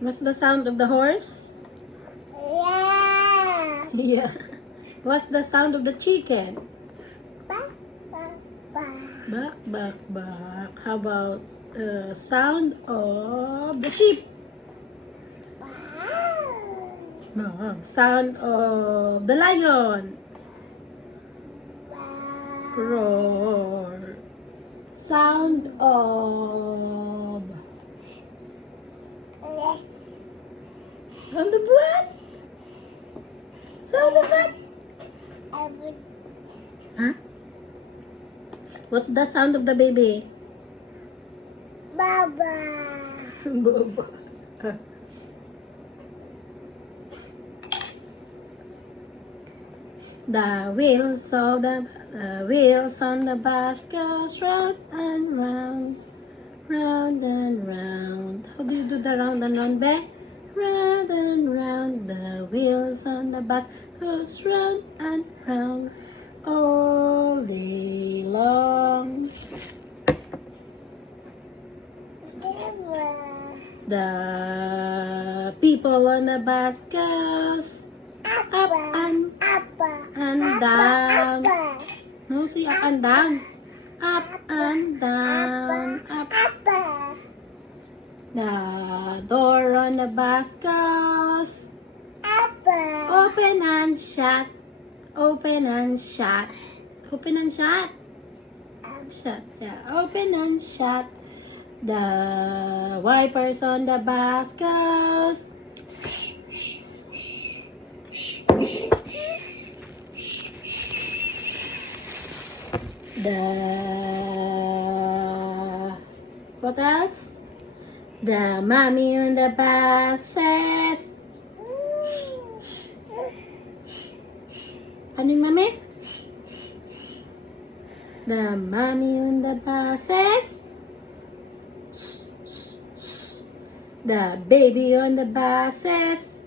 What's the sound of the horse? Yeah. Yeah. What's the sound of the chicken? Ba, ba, ba. Bak, bak, bak. How about sound of the sheep? Wow. No. Sound of the lion? Wow. Roar. Sound of... Yes. Sound of what? Sound of what? I would. Huh? What's the sound of the baby? Baba. Bobo. The wheels on the bus goes round and round, round and round. How do you do the round and round, Be? Round and round. The wheels on the bus goes round and round all day long. The people on the bus goes up and down. No, see up and down. Up and down. Up. The door on the bus goes open and shut. Open and shut. Open and shut. Shut. Yeah. Open and shut. The wipers on the bus goes. What else? The mommy on the bus says. Ano yung mami? The mommy on the bus says. The baby on the bus says.